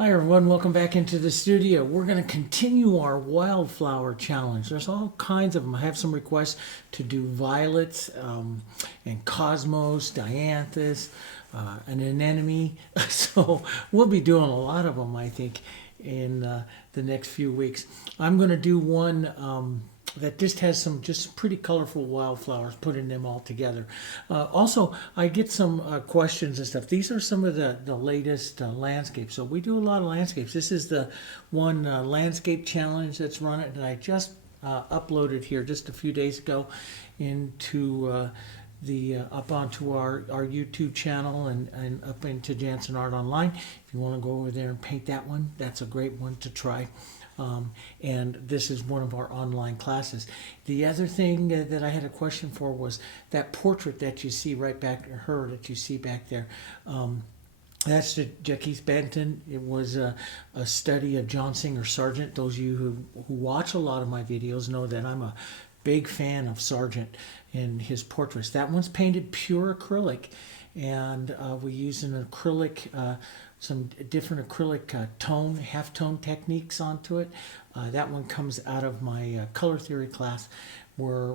Hi everyone, welcome back into the studio. We're going to continue our wildflower challenge. There's all kinds of them. I have some requests to do violets and cosmos, dianthus, an anemone. So we'll be doing a lot of them, I think, in the next few weeks. I'm going to do one that just has some just pretty colorful wildflowers, putting them all together. Also, I get some questions and stuff. These are some of the latest landscapes. So we do a lot of landscapes. This is the one landscape challenge that's run it, and I just uploaded here just a few days ago into up onto our YouTube channel and up into Jansen Art Online. If you want to go over there and paint that one, that's a great one to try. And this is one of our online classes. The other thing that I had a question for was that portrait that you see right back, her that you see back there. That's Jackie Benton. It was a study of John Singer Sargent. Those of you who watch a lot of my videos know that I'm a big fan of Sargent and his portraits. That one's painted pure acrylic, and we use an acrylic, some different acrylic tone, half-tone techniques onto it. That one comes out of my color theory class where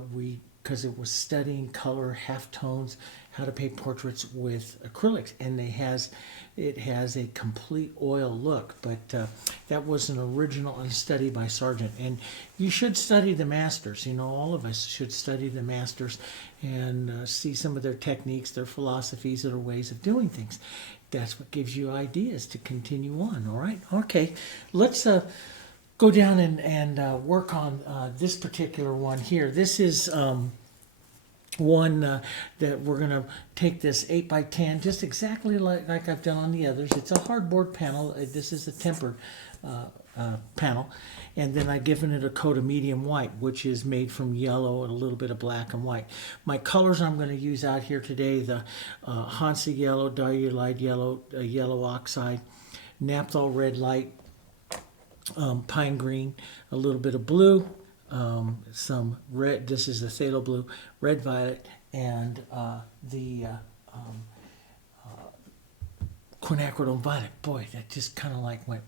because it was studying color, halftones, how to paint portraits with acrylics, and it has a complete oil look. But that was an original study by Sargent, and you should study the masters. You know, all of us should study the masters and see some of their techniques, their philosophies, their ways of doing things. That's what gives you ideas to continue on. All right, okay, let's go down and work on this particular one here. This is one that we're going to take this 8x10, just exactly like I've done on the others. It's a hardboard panel. This is a tempered panel. And then I've given it a coat of medium white, which is made from yellow and a little bit of black and white. My colors I'm going to use out here today, the Hansa yellow, diarylide yellow, yellow oxide, naphthol red light, pine green, a little bit of blue, some red. This is the phthalo blue, red violet, and the quinacridone violet. Boy, that just kind of like went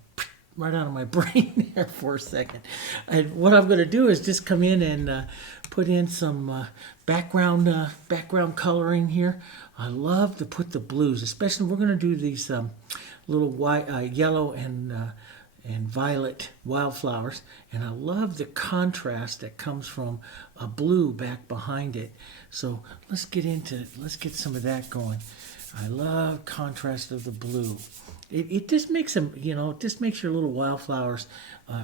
right out of my brain there for a second. And what I'm going to do is just come in and put in some background coloring here. I love to put the blues, especially we're going to do these little white, yellow and violet wildflowers, and I love the contrast that comes from a blue back behind it. So let's get some of that going. I love contrast of the blue. It just makes them, it just makes your little wildflowers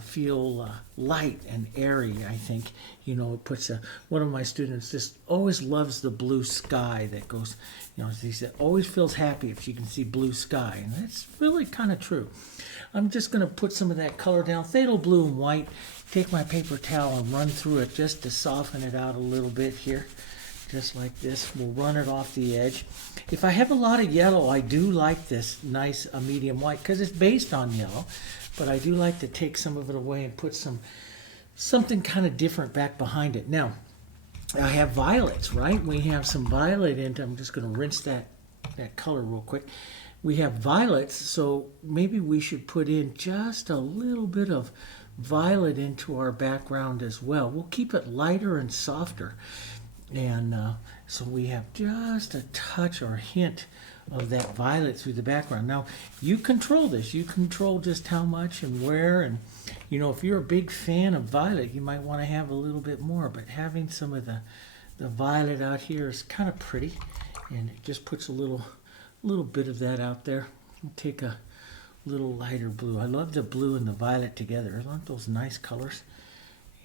feel light and airy. I think, it puts one of my students just always loves the blue sky that goes, he said, always feels happy if you can see blue sky. And that's really kind of true. I'm just going to put some of that color down, phthalo blue and white, take my paper towel and run through it just to soften it out a little bit here. Just like this. We'll run it off the edge. If I have a lot of yellow, I do like this nice medium white because it's based on yellow, but I do like to take some of it away and put something kind of different back behind it. Now, I have violets, right? We have some violet in it. I'm just going to rinse that color real quick. We have violets, so maybe we should put in just a little bit of violet into our background as well. We'll keep it lighter and softer. And so we have just a touch or hint of that violet through the background. Now, you control this. You control just how much and where. And, if you're a big fan of violet, you might want to have a little bit more. But having some of the violet out here is kind of pretty. And it just puts a little bit of that out there. I'll take a little lighter blue. I love the blue and the violet together. Aren't those nice colors?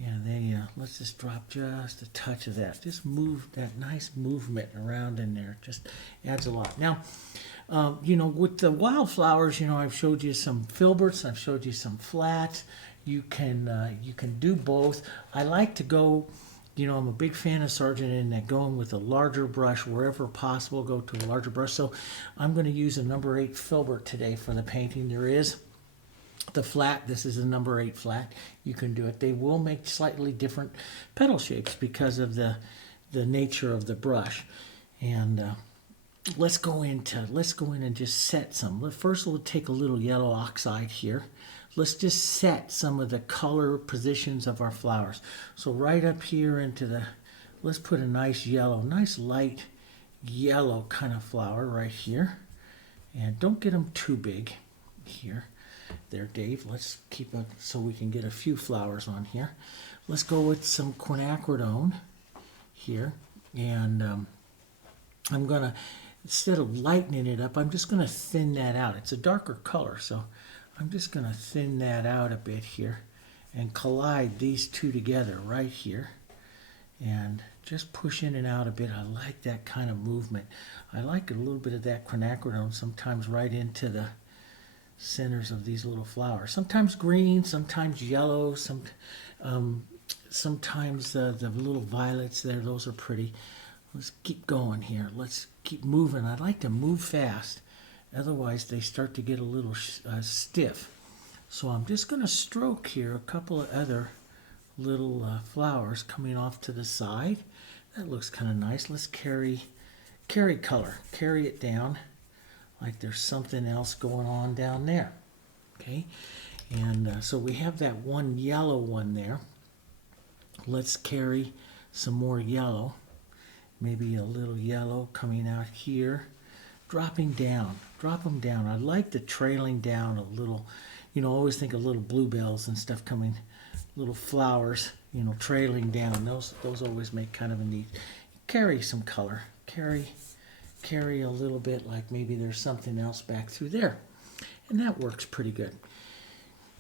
Yeah, let's just drop just a touch of that. Just move that nice movement around in there. Just adds a lot. Now, with the wildflowers, I've showed you some filberts. I've showed you some flats. You can do both. I like to go, I'm a big fan of Sargent in that going with a larger brush wherever possible. Go to a larger brush. So I'm going to use a number 8 filbert today for the painting. There is the flat. This is a number 8 flat. You can do it. They will make slightly different petal shapes because of the nature of the brush. And let's go in and just set some. First, we'll take a little yellow oxide here. Let's just set some of the color positions of our flowers. So right up here into the, let's put a nice yellow, nice light yellow kind of flower right here. And don't get them too big here. There, Dave. Let's keep it so we can get a few flowers on here. Let's go with some quinacridone here. And I'm going to, instead of lightening it up, I'm just going to thin that out. It's a darker color, so I'm just going to thin that out a bit here and collide these two together right here. And just push in and out a bit. I like that kind of movement. I like a little bit of that quinacridone sometimes right into the centers of these little flowers. Sometimes green, sometimes yellow, sometimes the little violets there, those are pretty. Let's keep going here. Let's keep moving. I like to move fast. Otherwise, they start to get a little stiff. So I'm just going to stroke here a couple of other little flowers coming off to the side. That looks kind of nice. Let's carry color. Carry it down like there's something else going on down there. Okay? And so we have that one yellow one there. Let's carry some more yellow. Maybe a little yellow coming out here. Dropping down. Drop them down. I like the trailing down a little. You know, I always think of little bluebells and stuff coming, little flowers, you know, trailing down. Those always make kind of a neat. Carry some color. Carry a little bit like maybe there's something else back through there. And that works pretty good.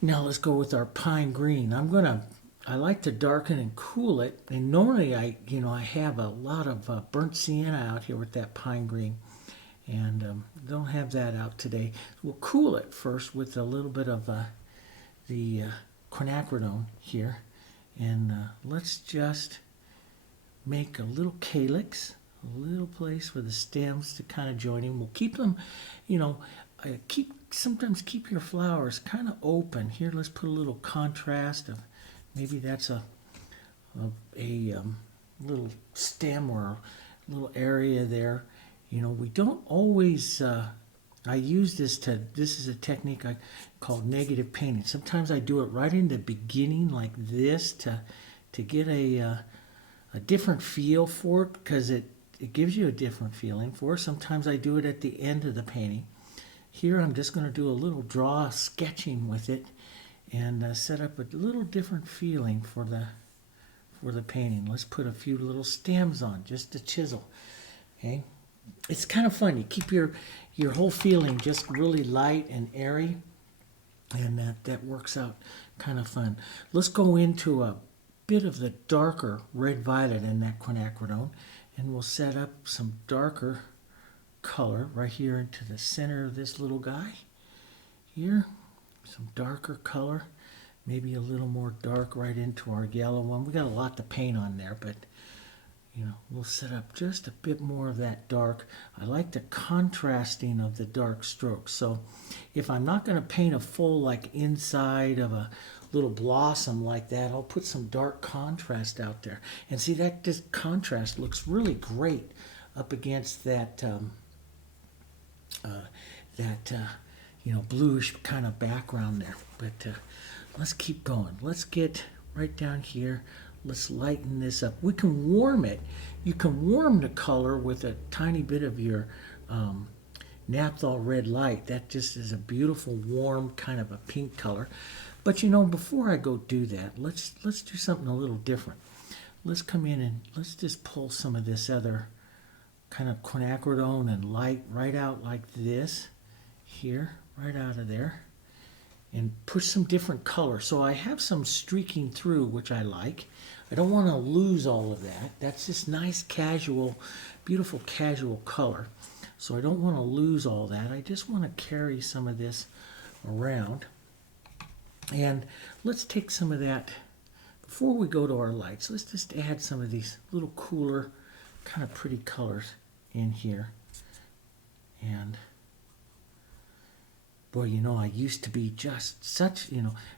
Now let's go with our pine green. I like to darken and cool it. And normally I have a lot of burnt sienna out here with that pine green. And don't have that out today. We'll cool it first with a little bit of the quinacridone here. And let's just make a little calyx, a little place for the stems to kind of join in. We'll keep them, sometimes keep your flowers kind of open. Here, let's put a little contrast of, maybe that's a little stem or a little area there. You know, we don't always, I use this is a technique I call negative painting. Sometimes I do it right in the beginning like this to get a different feel for it, because it gives you a different feeling for it. Sometimes I do it at the end of the painting. Here I'm just going to do a little sketching with it and set up a little different feeling for the painting. Let's put a few little stems on, just to chisel. Okay. It's kind of fun. You keep your whole feeling just really light and airy, and that works out kind of fun. Let's go into a bit of the darker red violet in that quinacridone, and we'll set up some darker color right here into the center of this little guy. Here, some darker color, maybe a little more dark right into our yellow one. We got a lot to paint on there, but we'll set up just a bit more of that dark. I like the contrasting of the dark strokes. So if I'm not going to paint a full like inside of a little blossom like that, I'll put some dark contrast out there. And see, that just contrast looks really great up against that bluish kind of background there. But let's keep going. Let's get right down here. Let's lighten this up. We can warm it. You can warm the color with a tiny bit of your naphthol red light. That just is a beautiful, warm kind of a pink color. But before I go do that, let's do something a little different. Let's come in and let's just pull some of this other kind of quinacridone and light right out like this here, right out of there. And push some different color. So I have some streaking through, which I like. I don't want to lose all of that. That's just nice, casual, beautiful casual color. So I don't want to lose all that. I just want to carry some of this around. And let's take some of that, before we go to our lights, let's just add some of these little cooler, kind of pretty colors in here. And boy, I used to be just such,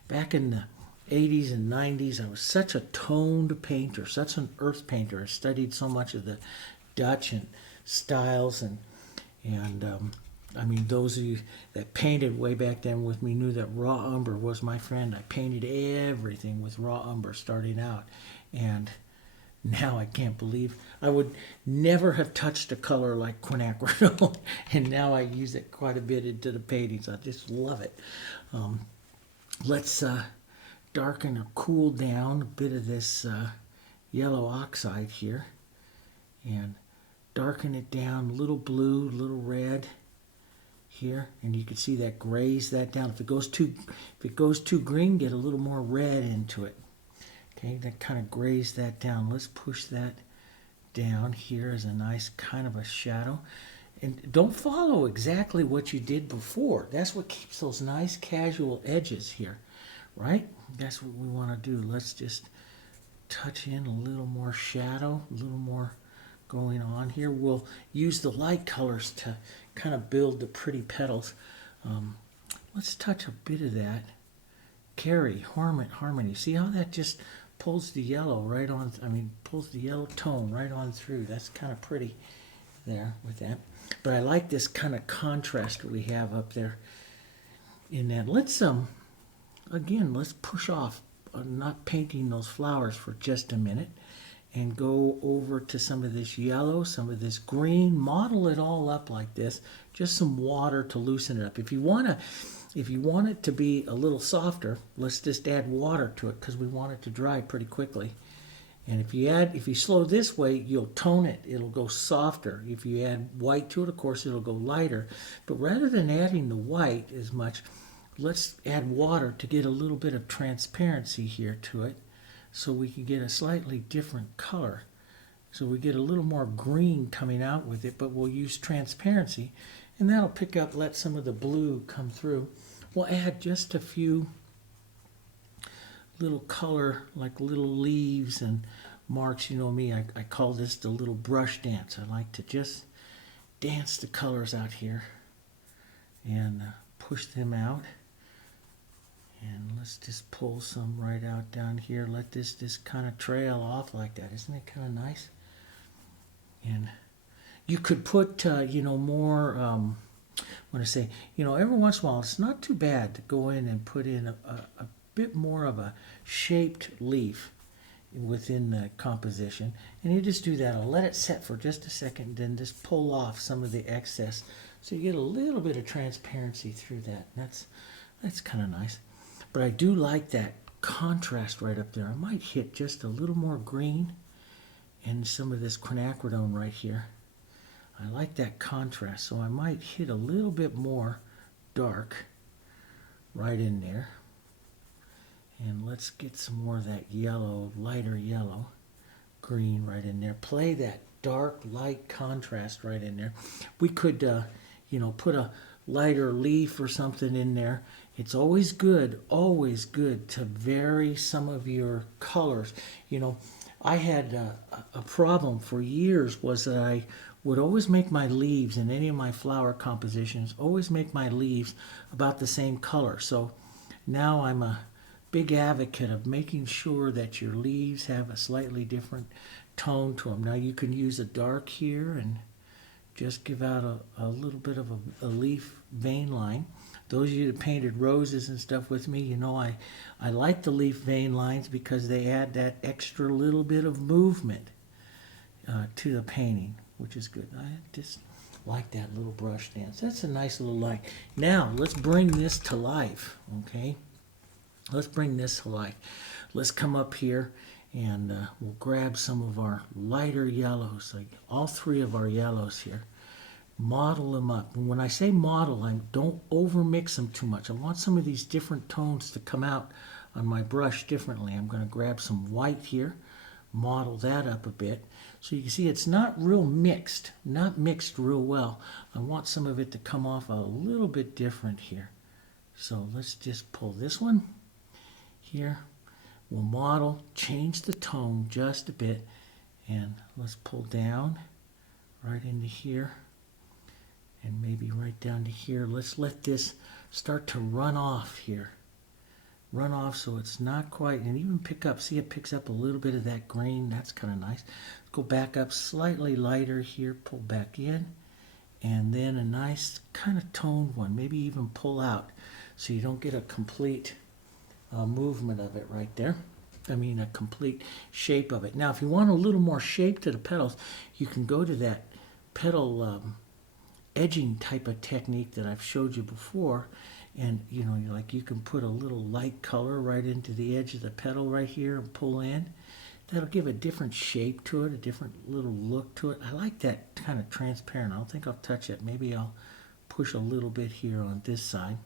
back in the 80s and 90s, I was such a toned painter, such an earth painter. I studied so much of the Dutch and styles, and And I mean, those of you that painted way back then with me knew that raw umber was my friend. I painted everything with raw umber starting out. And now I can't believe I would never have touched a color like quinacridone, and now I use it quite a bit into the paintings. I just love it. Let's darken or cool down a bit of this yellow oxide here, and darken it down, a little blue, a little red here, and you can see that grays that down. If it goes too green, get a little more red into it. Okay, that kind of grays that down. Let's push that down here as a nice kind of a shadow. And don't follow exactly what you did before. That's what keeps those nice casual edges here, right? That's what we want to do. Let's just touch in a little more shadow, a little more going on here. We'll use the light colors to kind of build the pretty petals. Let's touch a bit of that. Carry, harmony. See how that just pulls the yellow right on, pulls the yellow tone right on through. That's kind of pretty there with that. But I like this kind of contrast we have up there in that. Let's, again, let's push off not painting those flowers for just a minute and go over to some of this yellow, some of this green, model it all up like this, just some water to loosen it up. If you want it to be a little softer, let's just add water to it because we want it to dry pretty quickly. And if you slow this way, you'll tone it. It'll go softer. If you add white to it, of course, it'll go lighter. But rather than adding the white as much, let's add water to get a little bit of transparency here to it so we can get a slightly different color. So we get a little more green coming out with it, but we'll use transparency. And that'll pick up, let some of the blue come through. We'll add just a few little color, like little leaves and marks. You know me, I call this the little brush dance. I like to just dance the colors out here and push them out. And let's just pull some right out down here. Let this just kind of trail off like that. Isn't it kind of nice? And you could put, more, when I say, every once in a while, it's not too bad to go in and put in a bit more of a shaped leaf within the composition. And you just do that. I'll let it set for just a second, then just pull off some of the excess. So you get a little bit of transparency through that. That's kind of nice. But I do like that contrast right up there. I might hit just a little more green and some of this quinacridone right here. I like that contrast, so I might hit a little bit more dark right in there. And let's get some more of that yellow, lighter yellow, green right in there. Play that dark, light contrast right in there. We could, put a lighter leaf or something in there. It's always good to vary some of your colors. I had a problem for years was that I would always make my leaves in any of my flower compositions, always make my leaves about the same color. So now I'm a big advocate of making sure that your leaves have a slightly different tone to them. Now you can use a dark here and just give out a little bit of a leaf vein line. Those of you that painted roses and stuff with me, I like the leaf vein lines because they add that extra little bit of movement to the painting, which is good. I just like that little brush dance. That's a nice little line. Now, let's bring this to life, okay? Let's bring this to life. Let's come up here and we'll grab some of our lighter yellows, like all three of our yellows here. Model them up. And when I say model, I don't over mix them too much. I want some of these different tones to come out on my brush differently. I'm going to grab some white here, model that up a bit. So you can see it's not real mixed, not mixed real well. I want some of it to come off a little bit different here. So let's just pull this one here. We'll model, change the tone just a bit, and let's pull down right into here. And maybe right down to here. Let's let this start to run off here. Run off so it's not quite, and even pick up. See, it picks up a little bit of that green. That's kind of nice. Go back up slightly lighter here. Pull back in. and then a nice kind of toned one, maybe even pull out so you don't get a complete movement of it right there. I mean a complete shape of it. Now if you want a little more shape to the petals, you can go to that petal edging type of technique that I've showed you before, and you know, like you can put a little light color right into the edge of the petal right here and pull in. That'll give a different shape to it, a different little look to it. I like that kind of transparent. I don't think I'll touch it. Maybe I'll push a little bit here on this side.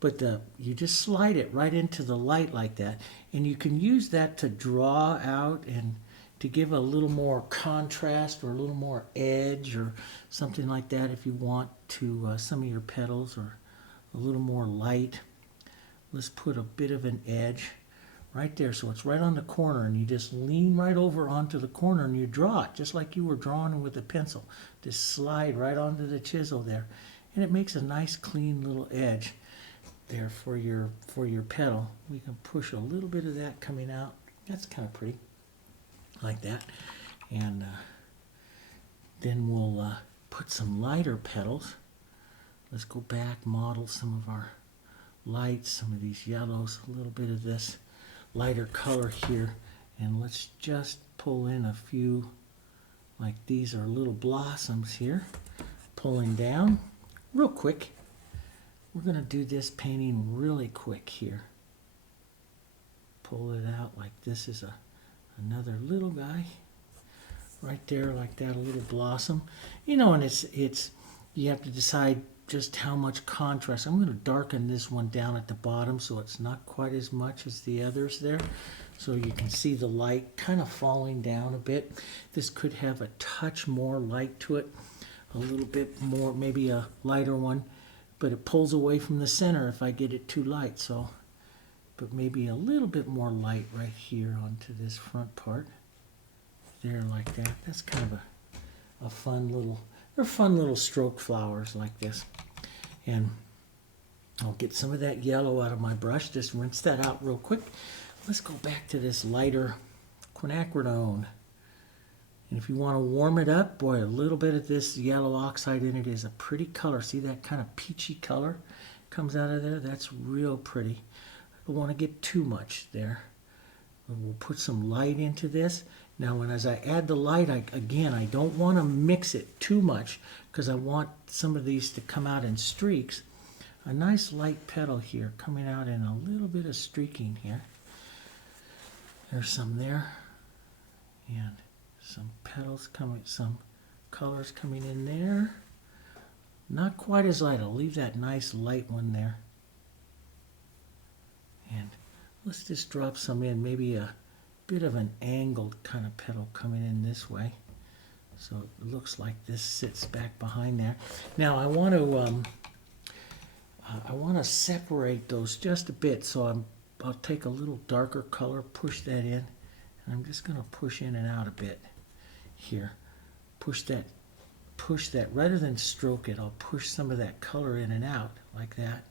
But you just slide it right into the light like that. And you can use that to draw out and to give a little more contrast or a little more edge or something like that if you want to some of your petals, or a little more light. Let's put a bit of an edge right there, so it's right on the corner, and you just lean right over onto the corner and you draw it just like you were drawing with a pencil. Just slide right onto the chisel there, and it makes a nice clean little edge there for your petal. We can push a little bit of that coming out. That's kind of pretty, like that. And then we'll put some lighter petals. Let's go back, model some of our lights, some of these yellows, a little bit of this lighter color here, and let's just pull in a few, like these are little blossoms here, pulling down real quick. We're going to do this painting really quick here. Pull it out like this is another little guy right there, like that, a little blossom. You know, and it's you have to decide just how much contrast. I'm going to darken this one down at the bottom so it's not quite as much as the others there, so you can see the light kind of falling down a bit. This could have a touch more light to it, a little bit more, maybe a lighter one, but it pulls away from the center if I get it too light. So, but maybe a little bit more light right here onto this front part there, like that. That's kind of a fun little, they're fun little stroke flowers like this. And I'll get some of that yellow out of my brush, just rinse that out real quick. Let's go back to this lighter quinacridone. And if you want to warm it up, boy, a little bit of this yellow oxide in it is a pretty color. See that kind of peachy color comes out of there? That's real pretty. I don't want to get too much there. We'll put some light into this. Now, as I add the light, I don't want to mix it too much because I want some of these to come out in streaks. A nice light petal here coming out in a little bit of streaking here. There's some there. And some petals coming, some colors coming in there. Not quite as light. I'll leave that nice light one there. And let's just drop some in, maybe a bit of an angled kind of petal coming in this way. So it looks like this sits back behind there. Now I want to separate those just a bit, so I'll take a little darker color, push that in, and I'm just going to push in and out a bit here. Push that rather than stroke it. I'll push some of that color in and out like that,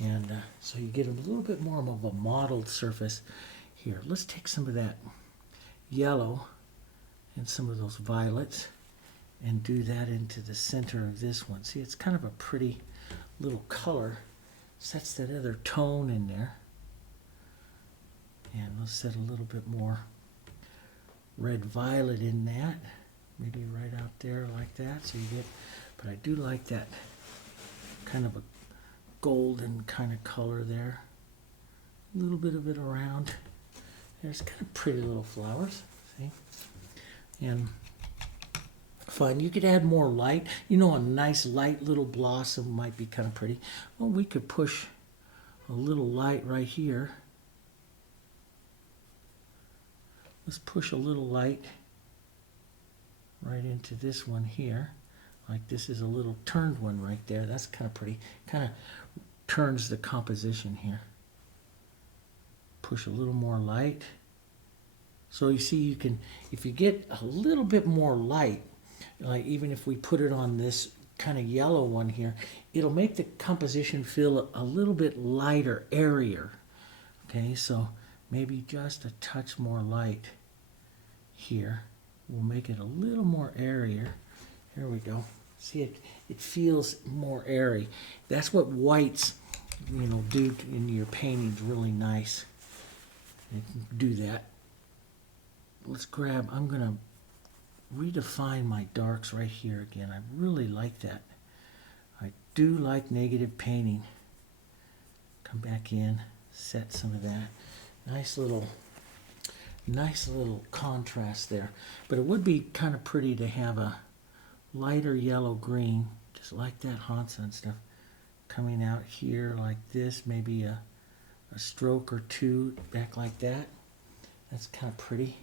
and so you get a little bit more of a mottled surface here. Let's take some of that yellow and some of those violets and do that into the center of this one. See, it's kind of a pretty little color. Sets that other tone in there. And let's set a little bit more red violet in that. Maybe right out there like that. So you get, but I do like that kind of a golden kind of color there. A little bit of it around. There's kind of pretty little flowers, see? And fun. You could add more light. You know, a nice light little blossom might be kind of pretty. Well, we could push a little light right here. Let's push a little light right into this one here. Like this is a little turned one right there. That's kind of pretty. Kind of turns the composition here. Push a little more light. So you see, you can, if you get a little bit more light, like even if we put it on this kind of yellow one here, it'll make the composition feel a little bit lighter, airier. Okay, so maybe just a touch more light here will make it a little more airier. Here we go. See, it feels more airy. That's what whites, do in your paintings really nice. You can do that. I'm going to redefine my darks right here again. I really like that. I do like negative painting. Come back in, set some of that. Nice little contrast there. But it would be kind of pretty to have a lighter yellow green, just like that Hansa and stuff, coming out here like this, maybe a stroke or two back like that. That's kind of pretty.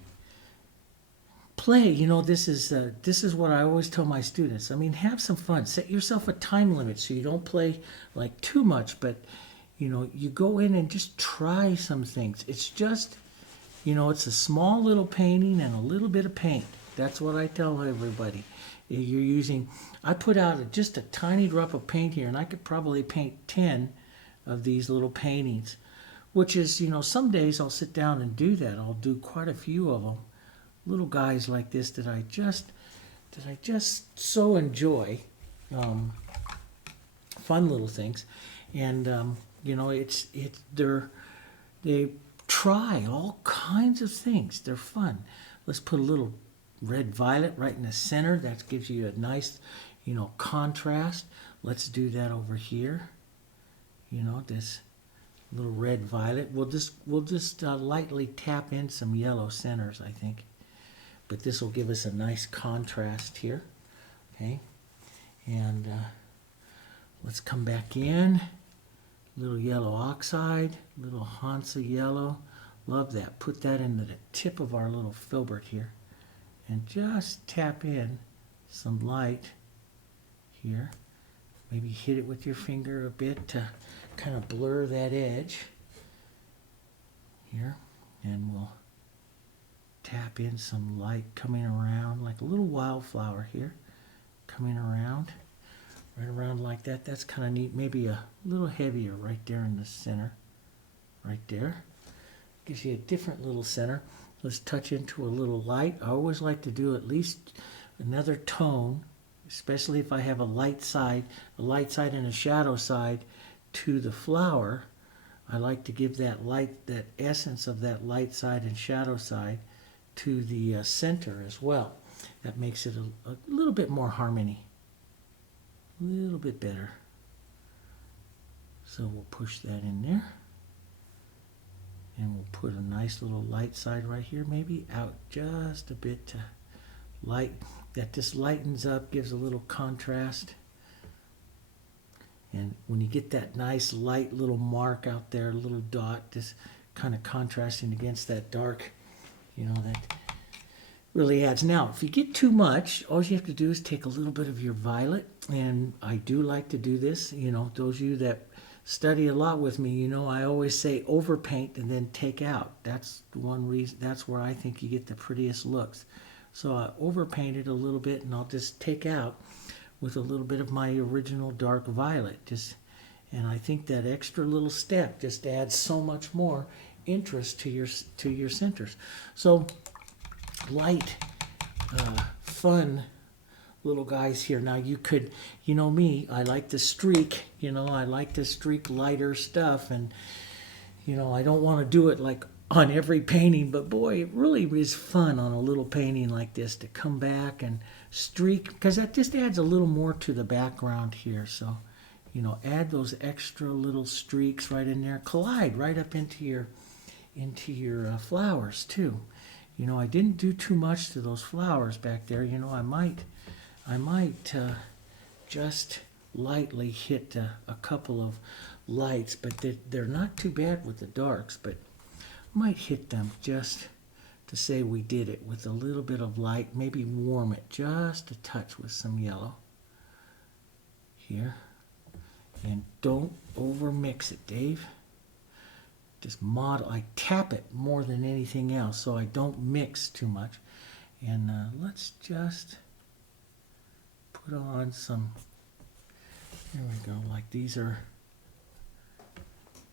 Play, this is what I always tell my students. I mean, have some fun. Set yourself a time limit so you don't play like too much, but you go in and just try some things. It's just, it's a small little painting and a little bit of paint. That's what I tell everybody. I put out just a tiny drop of paint here, and I could probably paint 10 of these little paintings, which is, some days I'll sit down and do that. I'll do quite a few of them. Little guys like this that I just so enjoy. Fun little things. And, they try all kinds of things. They're fun. Let's put a little red violet right in the center. That gives you a nice, contrast. Let's do that over here. This little red violet. We'll just lightly tap in some yellow centers, I think. But this will give us a nice contrast here. Okay. And let's come back in. Little yellow oxide, little Hansa yellow. Love that. Put that into the tip of our little filbert here. And just tap in some light here. Maybe hit it with your finger a bit to kind of blur that edge here. And we'll tap in some light coming around like a little wildflower here. Coming around. Right around like that. That's kind of neat. Maybe a little heavier right there in the center. Right there. Gives you a different little center. Let's touch into a little light. I always like to do at least another tone, especially if I have a light side and a shadow side to the flower. I like to give that light, that essence of that light side and shadow side to the center as well. That makes it a little bit more harmony. A little bit better. So we'll push that in there. And we'll put a nice little light side right here, maybe out just a bit to light. That just lightens up, gives a little contrast. And when you get that nice light little mark out there, a little dot, just kind of contrasting against that dark, that really adds. Now, if you get too much, all you have to do is take a little bit of your violet, and I do like to do this. Those of you that study a lot with me, I always say overpaint and then take out. That's one reason. That's where I think you get the prettiest looks. So I overpainted a little bit, and I'll just take out with a little bit of my original dark violet. And I think that extra little step just adds so much more interest to your centers. So light, fun little guys here. Now you could, me, I like to streak, I like to streak lighter stuff, and I don't want to do it like on every painting, but boy, it really is fun on a little painting like this to come back and streak, because that just adds a little more to the background here. So, add those extra little streaks right in there, collide right up into your flowers too. I didn't do too much to those flowers back there. I might just lightly hit a couple of lights, but they're not too bad with the darks, but I might hit them just to say we did it with a little bit of light, maybe warm it just a touch with some yellow here. And don't over mix it, Dave. Just I tap it more than anything else, so I don't mix too much. And let's just put on some, there we go, like these are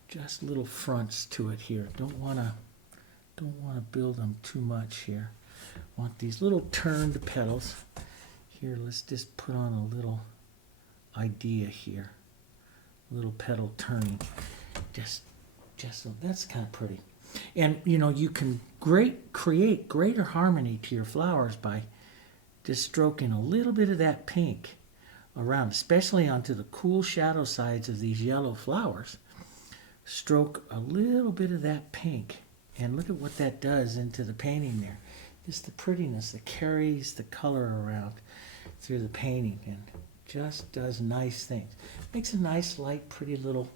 just little fronts to it here. Don't want to build them too much here. Want these little turned petals Here, let's just put on a little idea here. A little petal turning. Just so that's kind of pretty. And you know, you can create greater harmony to your flowers by just stroking a little bit of that pink around, especially onto the cool shadow sides of these yellow flowers. Stroke a little bit of that pink, and look at what that does into the painting there. Just the prettiness that carries the color around through the painting and just does nice things. Makes a nice, light, pretty little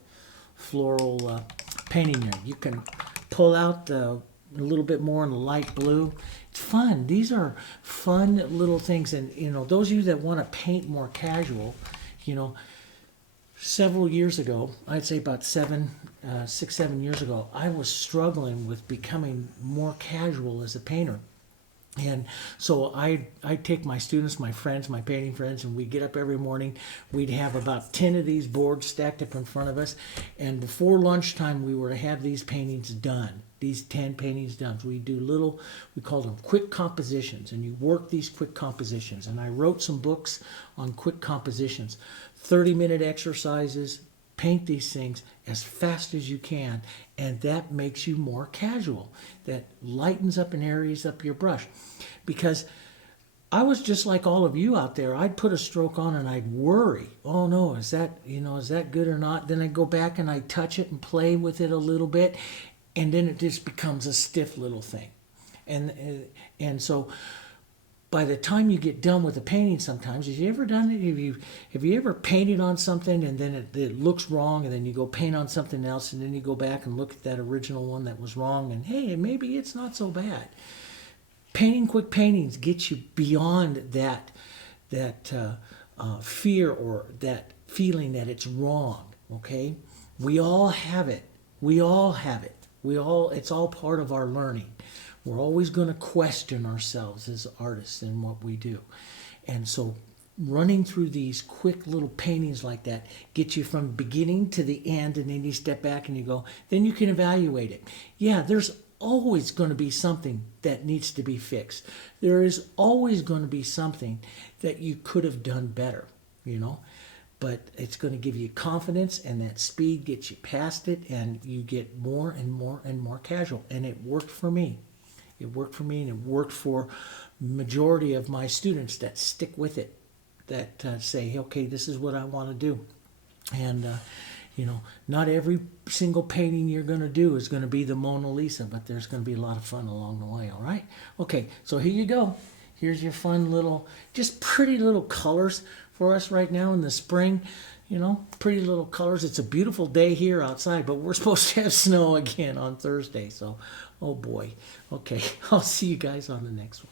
floral painting there. You can pull out a little bit more in the light blue. It's fun. These are fun little things. And, you know, those of you that want to paint more casual, you know, several years ago, I'd say about 6, 7 years ago, I was struggling with becoming more casual as a painter. And so I'd take my students, my friends, my painting friends, and we'd get up every morning. We'd have about 10 of these boards stacked up in front of us. And before lunchtime, we were to have these paintings done, these 10 paintings done. So we do little, we call them quick compositions. And you work these quick compositions. And I wrote some books on quick compositions, 30-minute exercises. Paint these things as fast as you can, and that makes you more casual. That lightens up and areas up your brush. Because I was just like all of you out there. I'd put a stroke on and I'd worry. Oh no, is that good or not? Then I'd go back and I'd touch it and play with it a little bit, and then it just becomes a stiff little thing. And so by the time you get done with the painting, sometimes, have you ever done it? Have you ever painted on something and then it looks wrong, and then you go paint on something else, and then you go back and look at that original one that was wrong, and hey, maybe it's not so bad. Painting quick paintings gets you beyond that fear or that feeling that it's wrong. Okay, we all have it. We all have it. It's all part of our learning. We're always going to question ourselves as artists in what we do. And so running through these quick little paintings like that gets you from beginning to the end, and then you step back and you go, then you can evaluate it. Yeah, there's always going to be something that needs to be fixed. There is always going to be something that you could have done better, you know. But it's going to give you confidence, and that speed gets you past it, and you get more and more and more casual. And it worked for me. It worked for me, and it worked for majority of my students that stick with it, that say, okay, this is what I want to do. And, you know, not every single painting you're going to do is going to be the Mona Lisa, but there's going to be a lot of fun along the way, all right? Okay, so here you go. Here's your fun little, just pretty little colors for us right now in the spring. You know, pretty little colors. It's a beautiful day here outside, but we're supposed to have snow again on Thursday. So, oh boy. Okay, I'll see you guys on the next one.